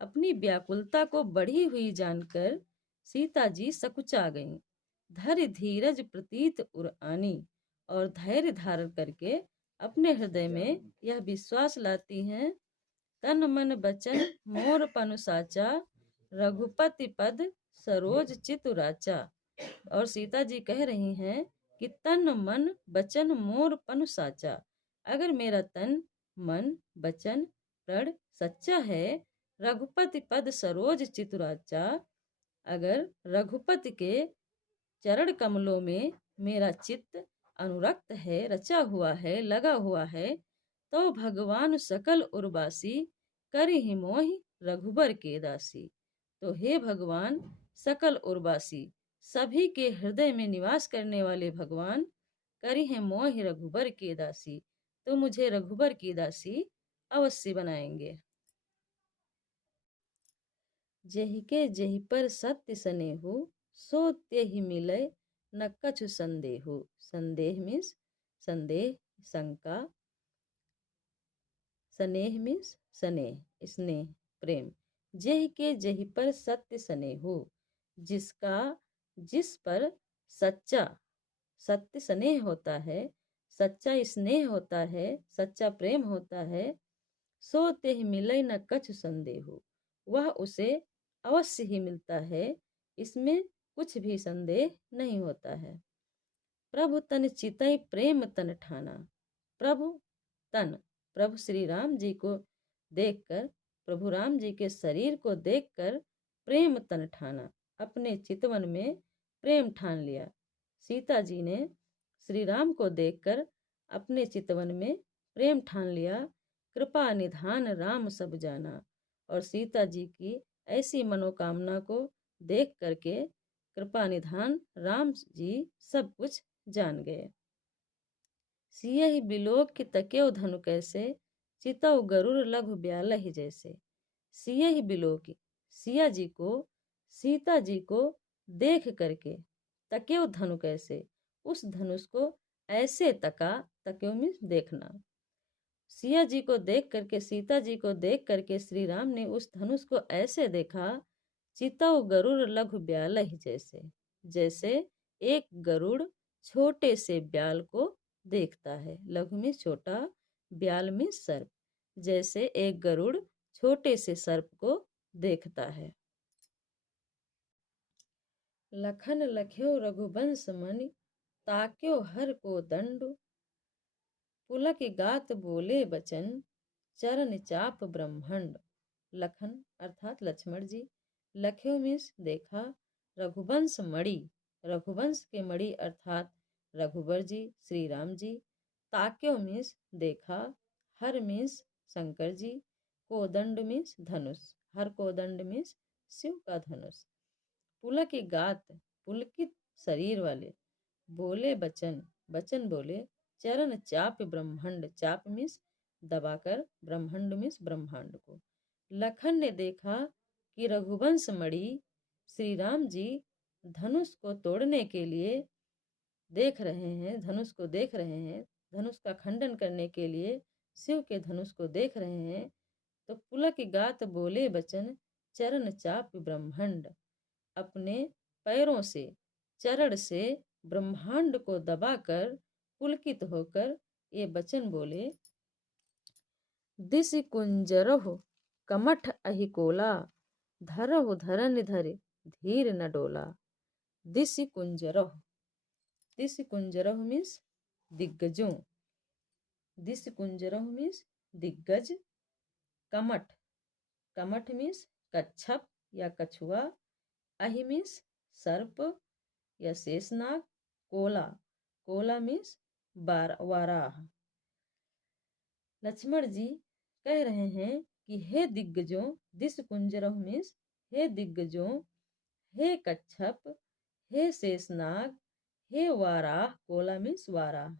अपनी व्याकुलता को बढ़ी हुई जानकर सीता जी सकुचा गईं। धैर्य धीरज प्रतीत उर आनी, और धैर्य धारण करके अपने हृदय में यह विश्वास लाती हैं, तन मन बचन मोर पनु साचा, रघुपति पद सरोज चितुराचा। और सीता जी कह रही हैं कि तन मन बचन मोर पनु साचा, अगर मेरा तन मन बचन प्रण सच्चा है, रघुपति पद सरोज चितुराचा, अगर रघुपति के चरण कमलों में मेरा चित्त अनुरक्त है, रचा हुआ है, लगा हुआ है, तो भगवान सकल उर्वासी करिहि मोहि रघुबर के दासी। तो हे भगवान सकल उर्वासी, सभी के हृदय में निवास करने वाले भगवान, करिहि मोहि रघुबर के दासी, तो मुझे रघुबर की दासी अवश्य बनाएंगे। जेहि के जेहि पर सत्य सनेहु, सो तेहि मिले न कछु संदेहु। संदेह मीन्स संदेह, शंका, स्नेह मीन्स स्नेह, स्नेह, प्रेम। जेहि के जेहि पर सत्य स्नेहु, जिसका जिस पर सच्चा सत्य स्नेह होता है, सच्चा स्नेह होता है, सच्चा प्रेम होता है, सो तेहि मिले न कछु संदेहु, वह उसे अवश्य ही मिलता है, इसमें कुछ भी संदेह नहीं होता है। प्रभु तन चितई प्रेम तन ठाना। प्रभु तन, प्रभु श्री राम जी को देखकर, प्रभु राम जी के शरीर को देखकर प्रेम तन ठाना, अपने चितवन में प्रेम ठान लिया। सीता जी ने श्री राम को देखकर अपने चितवन में प्रेम ठान लिया। कृपा निधान राम सब जाना, और सीता जी की ऐसी मनोकामना को देख करके कृपा निधान राम जी सब कुछ जान गए। सियहि बिलोक की तकेउ धनु कैसे, चितउ गरुड़ लघु ब्यालहि जैसे। सियहि बिलोकी, सिया जी को, सीता जी को देख करके, तकेउ धनु कैसे, उस धनुष को ऐसे तका, तकेउ मीन्स देखना। सिया जी को देख करके, सीता जी को देख करके श्री राम ने उस धनुष को ऐसे देखा, चितउ गरुड़ लघु ब्यालहि जैसे, जैसे एक गरुड़ छोटे से ब्याल को देखता है। लघु में छोटा, ब्याल में सर्प, जैसे एक गरुड़ छोटे से सर्प को देखता है। लखन लख्यो रघुवंश मणि, ताक्यो हर को दंड। पुलक गात बोले बचन, चरण चाप ब्रह्मंड। लखन अर्थात लक्ष्मण जी, लख्यो मीन्स देखा, रघुवंश मणि, रघुवंश के मणि अर्थात रघुवर जी, श्री राम जी। ताक्यो मीन्स देखा, हर मीन्स शंकर जी, कोदंड मीन्स धनुष, हर कोदंड मीन्स शिव का धनुष। पुलक गात, पुलकित शरीर वाले, बोले बचन, बचन बोले, चरण चाप ब्रह्मांड, चाप मीन्स दबाकर, ब्रह्मांड मीन्स ब्रह्मांड को। लखन ने देखा कि रघुवंश मणि श्री राम जी धनुष को तोड़ने के लिए देख रहे हैं, धनुष को देख रहे हैं, धनुष का खंडन करने के लिए शिव के धनुष को देख रहे हैं। तो पुलक गात बोले बचन, चरण चाप ब्रह्मांड, अपने पैरों से, चरण से ब्रह्मांड को दबाकर पुलकित होकर ये वचन बोले। दिश कुंजरहु कमठ अहिकोला, धरहु धरन धरे धीर न डोला। दिश कुंजरहु, दिश कुंजरहु मीन्स दिग्गजों, दिश कुंजरहु मीन्स दिग्गज। कमठ, कमठ मीन्स कच्छप या कछुआ। अहि मीन्स सर्प या शेषनाग। कोला, कोला मीन्स वाराह। लक्ष्मण जी कह रहे हैं कि हे दिग्गजों, दिश कुंजरहु मीन्स हे दिग्गजों, हे कच्छप, हे शेषनाग, हे वाराह, कोला मीन्स वाराह।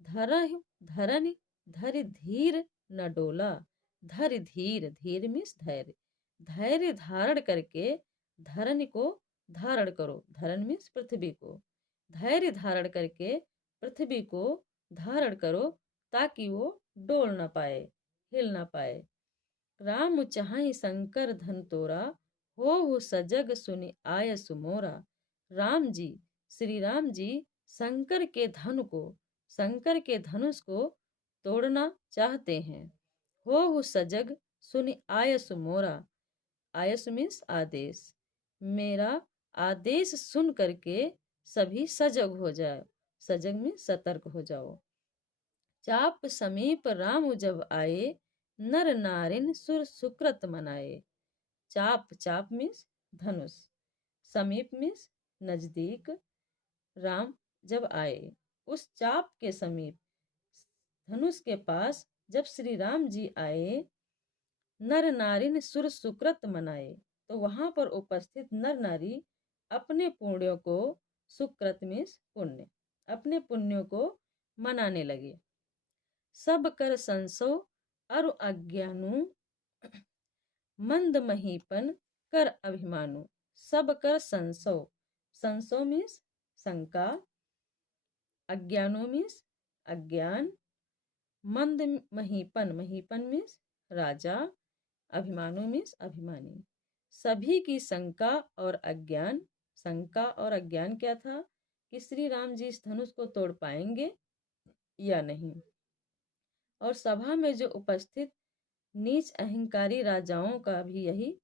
धरहु धरनि धरि धीर न डोला, धरि धीर, धीर मीन्स धैर्य, धैर्य धारण करके धरन को धारण करो, धरण मीन्स पृथ्वी को, धैर्य धारण करके पृथ्वी को धारण करो ताकि वो डोल ना पाए, हिल ना पाए। राम चाहि शंकर धन तोरा, हो सजग सुनि आय सुमोरा। राम जी, श्री राम जी शंकर के धन को, शंकर के धनुष को तोड़ना चाहते हैं। हो सजग सुनि आयस मोरा, आयस मीन्स आदेश, मेरा आदेश सुन करके सभी सजग हो जाए, सजग में सतर्क हो जाओ। चाप समीप राम जब आए, नर नारिन सुर सुकृत मनाए। चाप, चाप मीन्स धनुष, समीप मीन्स नजदीक, राम जब आए, उस चाप के समीप, धनुष के पास जब श्री राम जी आए, नर नारी ने सुर सुकृत मनाए, तो वहां पर उपस्थित नर नारी अपने पुण्यों को, सुकृत मीन्स पुण्य, अपने पुण्यों को मनाने लगे। सब कर संसो अरु अज्ञानु, मंद महीपन कर अभिमानु। सब कर संसो, संसो मीन्स शंका, अज्ञानो मीन्स अज्ञान, मंद महीपन, महीपन मीन्स राजा, अभिमानु मीन्स अभिमानी। सभी की शंका और अज्ञान, शंका और अज्ञान क्या था कि श्री राम जी इस धनुष को तोड़ पाएंगे या नहीं। और सभा में जो उपस्थित नीच अहंकारी राजाओं का भी यही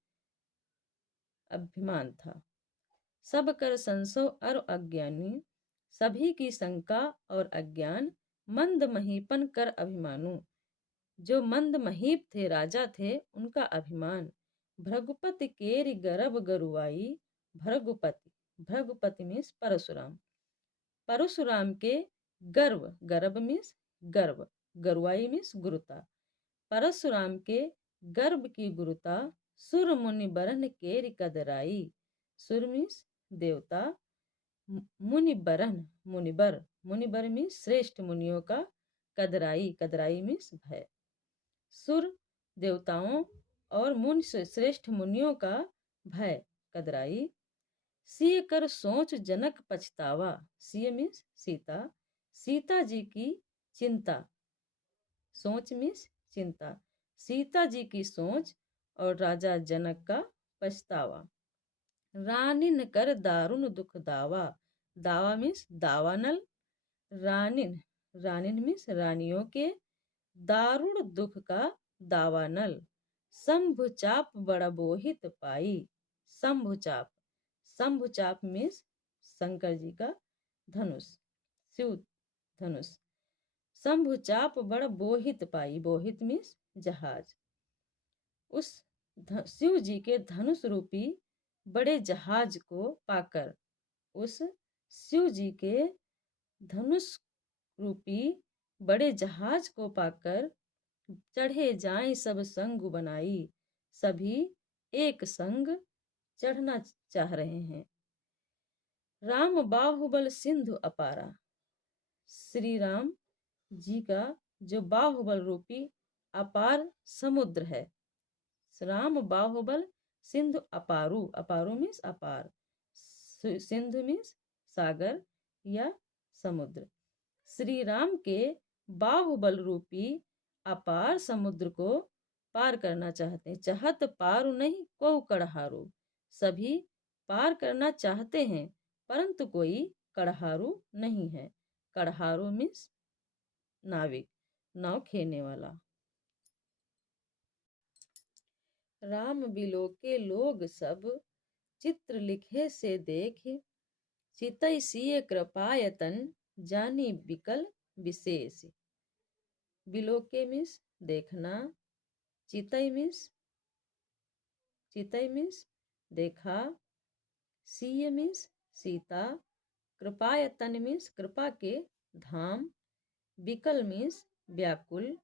अभिमान था। सब कर संशय और अज्ञानी, सभी की शंका और अज्ञान, मंद महीपन कर अभिमानु, जो मंद महीप थे, राजा थे, उनका अभिमान। भृगुपति केरि गर्भ गरुआई, भृगुपति, भृगुपति मीन्स परशुराम, परशुराम के गर्व, गर्भ मीन्स गर्व, गरुआई मीन्स गुरुता, परशुराम के गर्भ की गुरुता सुर मुनि बरन केरि कदराई। सुर मीन्स देवता, मुनिबर, मुनिबर मीन्स श्रेष्ठ मुनियों का, कदराई, कदराई मीन्स भय। सुर देवताओं और मुनि श्रेष्ठ मुनियों का भय, कदराई। सिय कर सोच जनक पछतावा। सिय मीन्स सीता, सीता जी की चिंता, सोच मीन्स चिंता, सीता जी की सोच और राजा जनक का पछतावा। रानिन कर दारुण दुख दावा। दावा मीन्स दावानल, रानिन, रानिन मीन्स रानियों के, दारुण दुख का दावानल। शंभु चाप बड़ा बोहित पाई। शंभु चाप, शंभु चाप मीन्स शंकर जी का धनुष, शिव धनुष। शंभु चाप बड़ा बोहित पाई, बोहित मीन्स जहाज। उस शिव जी के धनुष रूपी बड़े जहाज को पाकर, उस शिव जी के धनुष रूपी बड़े जहाज को पाकर, चढ़े जाएं सब संग बनाई। सभी एक संग चढ़ना चाह रहे हैं। राम बाहुबल सिंधु अपारा। श्री राम जी का जो बाहुबल रूपी अपार समुद्र है। राम बाहुबल सिंधु अपारू, अपारू मीन्स अपार, सिंधु मीन्स सागर या समुद्र। श्री राम के बाहुबल रूपी अपार समुद्र को पार करना चाहते हैं। चाहत पारु नहीं को कड़हारू। सभी पार करना चाहते हैं परंतु कोई कड़हारू नहीं है। कड़हारू मीन्स नाविक, नाव खेने वाला। राम बिलोके लोग सब, चित्र लिखे से देख, चितई सिय कृपायतन, जानी बिकल विशेष। बिलोके मीन्स देखना, चितई मीन्स देखा, सिय मीन्स सीता, कृपायतन मीन्स कृपा के धाम, बिकल मीन्स व्याकुल,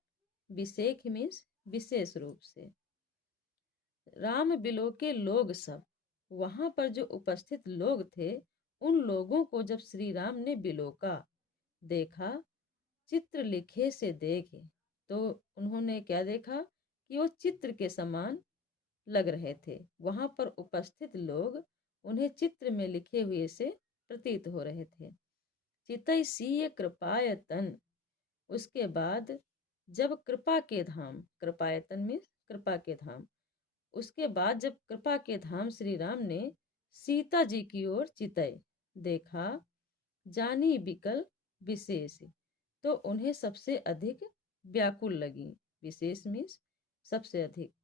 विशेष मीन्स विशेष रूप से। राम बिलोके लोग सब, वहां पर जो उपस्थित लोग थे उन लोगों को जब श्री राम ने बिलोका, देखा, चित्र लिखे से देखे, तो उन्होंने क्या देखा कि वो चित्र के समान लग रहे थे। वहां पर उपस्थित लोग उन्हें चित्र में लिखे हुए से प्रतीत हो रहे थे। चितई सीय कृपायतन, उसके बाद जब कृपा के धाम, कृपायतन मीन्स कृपा के धाम, उसके बाद जब कृपा के धाम श्री राम ने सीता जी की ओर चितई देखा, जानी बिकल विशेष, तो उन्हें सबसे अधिक व्याकुल लगी। विशेष मीन्स सबसे अधिक,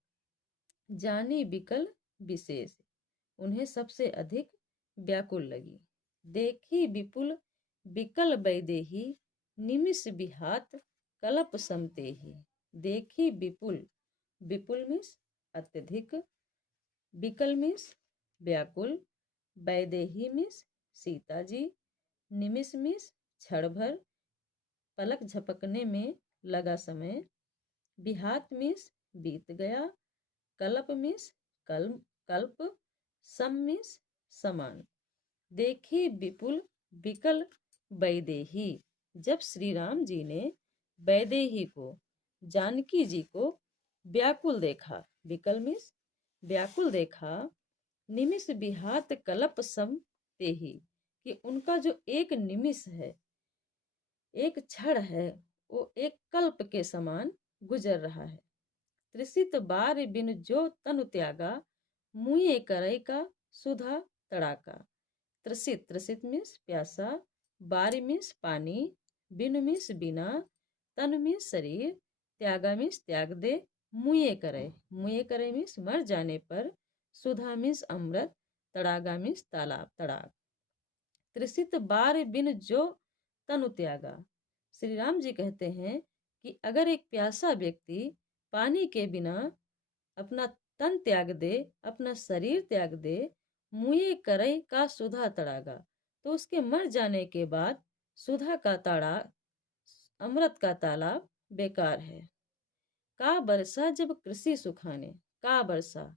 जानी बिकल विशेष, उन्हें सबसे अधिक व्याकुल लगी। देखी विपुल बिकल वैदेही, निमिष बिहात कलप समतेही। देखी विपुल, विपुल मीन्स अत्यधिक, बिकल मीन्स व्याकुल, वैदेही मीन्स सीता जी, निमिष मीन्स क्षण भर, पलक झपकने में लगा समय, बिहात मीन्स बीत गया, कल्प मीन्स कल्प, सम मीन्स समान। देखी विपुल बिकल वैदेही, जब श्री राम जी ने वैदेही को, जानकी जी को व्याकुल देखा, विकल मीन्स व्याकुल देखा, निमिष बिहात कल्प सम तेही, कि उनका जो एक निमिष है, एक क्षण है, वो एक कल्प के समान गुजर रहा है। त्रिसित बार बिन जो तनु त्यागा, मुए करई का सुधा तड़ाका। त्रिसित, त्रिसित मीन्स प्यासा, बार मीन्स पानी, बिन मीन्स बिना, तन मीन्स शरीर, त्यागा मीन्स त्याग दे, मुए करे, मुए करे मीन्स मर जाने पर, सुधा मीन्स अमृत, तड़ागा मीन्स तालाब, तड़ाग। त्रिसित बार बिन जो तनु त्यागा, श्री राम जी कहते हैं कि अगर एक प्यासा व्यक्ति पानी के बिना अपना तन त्याग दे, अपना शरीर त्याग दे, मुए करई का सुधा तड़ागा, तो उसके मर जाने के बाद सुधा का ताड़ा, अमृत का तालाब बेकार है। का बरसा जब कृषि सुखाने, का बरसा,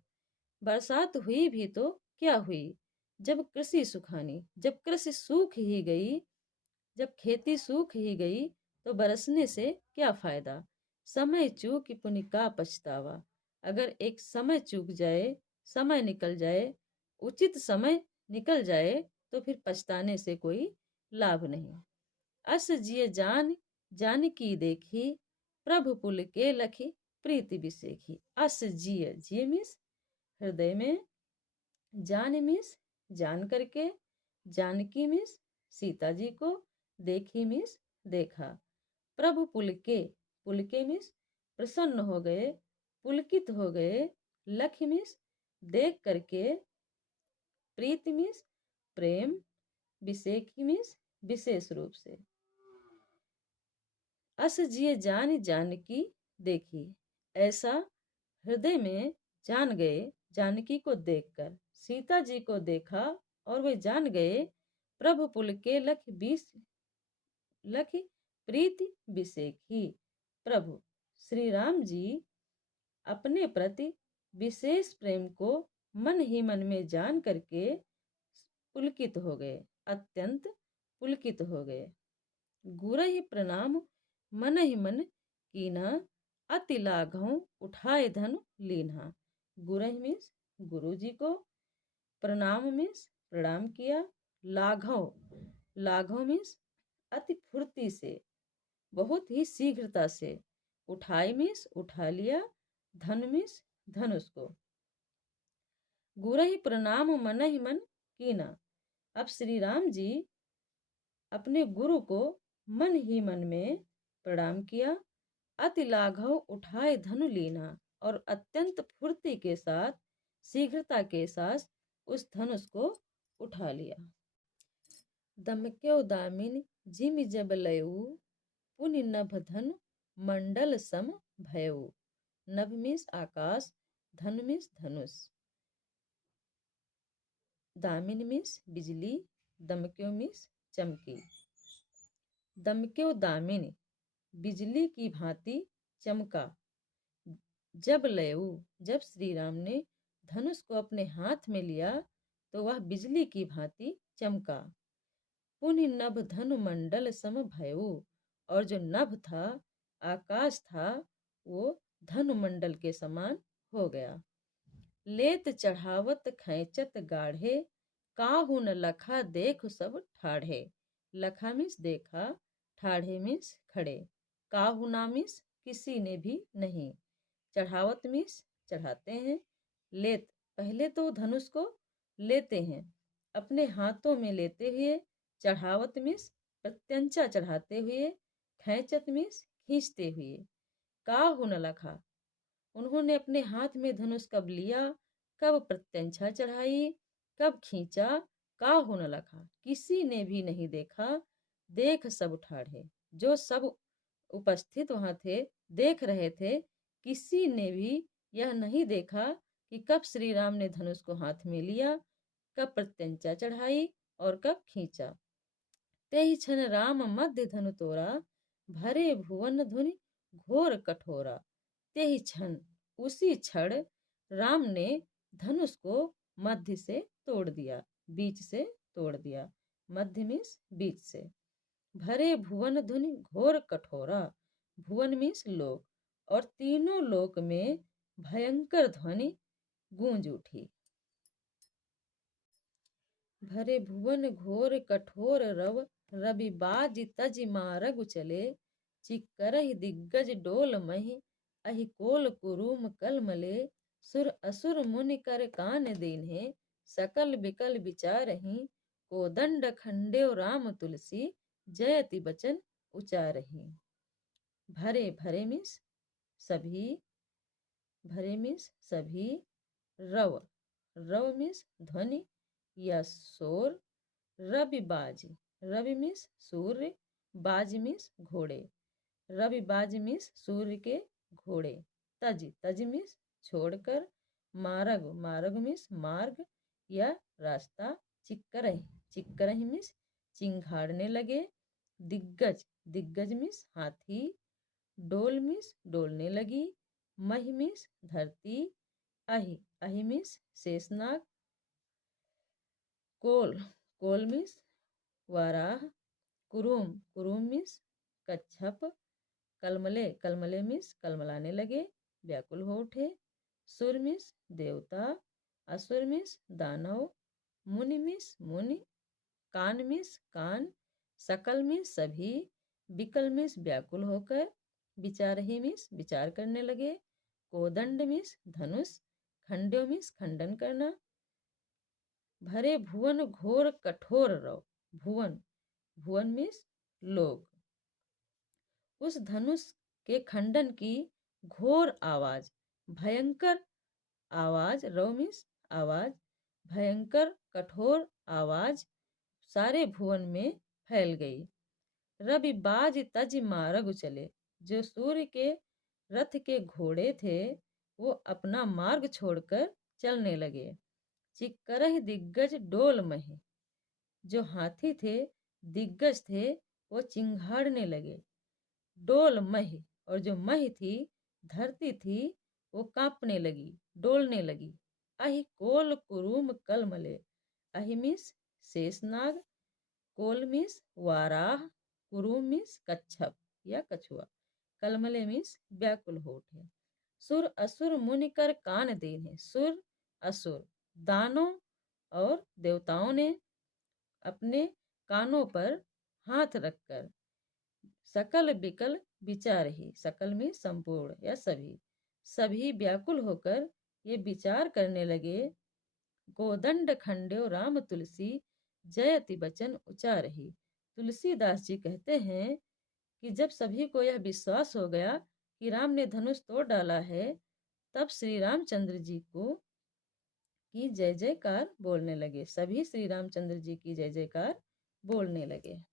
बरसात हुई भी तो क्या हुई, जब कृषि सुखानी, जब कृषि सूख ही गई, जब खेती सूख ही गई तो बरसने से क्या फायदा। समय चूक पुनि का पछतावा। अगर एक समय चूक जाए, समय निकल जाए, उचित समय निकल जाए, तो फिर पछताने से कोई लाभ नहीं। अस जिय जान जानकी देखी, प्रभु पुल के लखी प्रीति बिसेखी। अस जिय, जिय मीन्स हृदय में, जान मीन्स जान करके, जानकी मीन्स सीता जी को, देखी मीन्स देखा, प्रभु पुलके मीन्स प्रसन्न हो गए, पुलकित हो गए, लख मीन्स देख करके, प्रीति मीन्स प्रेम, विशेखी मीन्स विशेष रूप से। अस जिए जान जानकी देखी, ऐसा हृदय में जान गए, जानकी को देखकर सीता जी को देखा और वे जान गए, प्रभु पुल के लख प्रीति विशेखी। प्रभु श्री राम जी अपने प्रति विशेष प्रेम को मन ही मन में जान करके पुलकित हो गए, अत्यंत पुलकित हो गए। गुर ही प्रणाम मन ही मन कीन्हा, अति लाघव उठाए धन लीन्हा। गुरह मीन्स गुरु जी को, प्रणाम मीन्स प्रणाम किया, लाघव, लाघव मीन्स अति फुर्ती से, बहुत ही शीघ्रता से, उठाए मीन्स उठा लिया, धन मीन्स धनुष को। गुरु ही प्रणाम मन ही मन कीना। अब श्री राम जी अपने गुरु को मन ही मन में प्रणाम किया, अति लाघव उठाए धनु लीना, और अत्यंत फुर्ती के साथ, शीघ्रता के साथ उस धनुष को उठा लिया। दमक्यो दामिन जिमि जब लयऊ, पुनि नभ धनु मंडल सम भयऊ। नभ मीन्स आकाश, धनु मीन्स धनुष, दामिन मीन्स बिजली, दमक्यो मीन्स चमकी। दमक्यो दामिन बिजली की भांति चमका, जब लयऊ जब श्री राम ने धनुष को अपने हाथ में लिया तो वह बिजली की भांति चमका। पुनि नभ धनु मंडल सम भयऊ, और जो नभ था, आकाश था, वो धनु मंडल के समान हो गया। लेत चढ़ावत खैचत गाढ़े, काहू न लखा देख सब ठाढ़े। लखा मीन्स देखा, ठाढ़े मीन्स खड़े, काहू ना मीन्स किसी ने भी नहीं, चढ़ावत मीन्स चढ़ाते हैं, लेत पहले तो धनुष को लेते हैं अपने हाथों में लेते हुए, चढ़ावत मीन्स प्रत्यंचा चढ़ाते हुए, खैंचत मीन्स खींचते हुए, काहू न लखा उन्होंने अपने हाथ में धनुष कब लिया, कब प्रत्यंचा चढ़ाई, कब खींचा, काहू न लखा किसी ने भी नहीं देखा, देख सब ठाढ़े जो सब उपस्थित वहां थे, देख रहे थे, किसी ने भी यह नहीं देखा कि कब श्री राम ने धनुष को हाथ में लिया, कब प्रत्यंचा चढ़ाई और कब खींचा। तेहि क्षण राम मध्य धनु तोरा, भरे भुवन धुनि घोर कठोरा। तेहि क्षण उसी क्षण राम ने धनुष को मध्य से तोड़ दिया, बीच से तोड़ दिया, मध्य मीन्स बीच से। भरे भुवन धुनि घोर कठोरा, भुवन मीन्स लोक, और तीनों लोक में भयंकर ध्वनि गूंज उठी। भरे भुवन घोर कठोर रव, रवि बाज तज मारगु चले, चिक्करहि दिग्गज डोल महि, अहि कोल कुरुम कल मले। सुर असुर मुनि कर कान दीन्हे, सकल बिकल विचारहि, कोदंड खंडेव राम तुलसी, जयति बचन उचारहि। भरे, भरे मीन्स सभी, भरे मीन्स सभी, रव, रव मीन्स ध्वनि या शोर, रवि बाज, रवि मीन्स सूर्य, बाज मीन्स घोड़े, रवि बाज मीन्स सूर्य के घोड़े, तज, तज मीन्स छोड़कर, मार्ग, मार्ग मीन्स मार्ग या रास्ता, चिक्करहि, चिक्करहि मीन्स चिंघाड़ने लगे, दिग्गज, दिग्गज मीन्स हाथी, डोल मीन्स डोलने लगी, महि मीन्स धरती, अहि, अहि मीन्स शेषनाग। कोल, कोल मीन्स वाराह। कुरुम, कुरुम मीन्स कच्छप। कलमले, कलमले मीन्स कलमलाने लगे, व्याकुल हो उठे। सुर मीन्स देवता। असुर मीन्स दानव। मुनि मीन्स मुनि। कान मीन्स कान। सकल मीन्स सभी। विकल मीन्स व्याकुल होकर। विचारही मीन्स विचार करने लगे। कोदंड मीन्स धनुष। खंड्यो मीन्स खंडन करना। भरे भुवन घोर कठोर रव। भुवन, भुवन मीन्स लोग। उस धनुष के खंडन की घोर आवाज, भयंकर आवाज, रव मीन्स आवाज, भयंकर कठोर आवाज सारे भुवन में फैल गई। रवि बाज तज मार्ग चले, जो सूर्य के रथ के घोड़े थे वो अपना मार्ग छोड़कर चलने लगे। चिक्करह दिग्गज डोल महे, जो हाथी थे, दिग्गज थे, वो चिंघाड़ने लगे। डोल मह, और जो मह थी, धरती थी, वो कांपने लगी, डोलने लगी। अहि कोल कुरुम कलमले, अहि मीन्स शेषनाग, कोल मीन्स वाराह, कुरुम मीन्स कच्छप या कछुआ, कलमले मीन्स व्याकुल हो उठे। सुर असुर मुनि कर कान देने, सुर असुर दानों और देवताओं ने अपने कानों पर हाथ रखकर सकल विकल विचार ही, सकल में संपूर्ण या सभी, सभी व्याकुल होकर ये विचार करने लगे। गोदंड खंड्यो राम तुलसी, जयति बचन उचारही। तुलसीदास जी कहते हैं कि जब सभी को यह विश्वास हो गया कि राम ने धनुष तोड़ डाला है, तब श्री रामचंद्र जी को की जय जयकार बोलने लगे। सभी श्री रामचंद्र जी की जय जयकार बोलने लगे।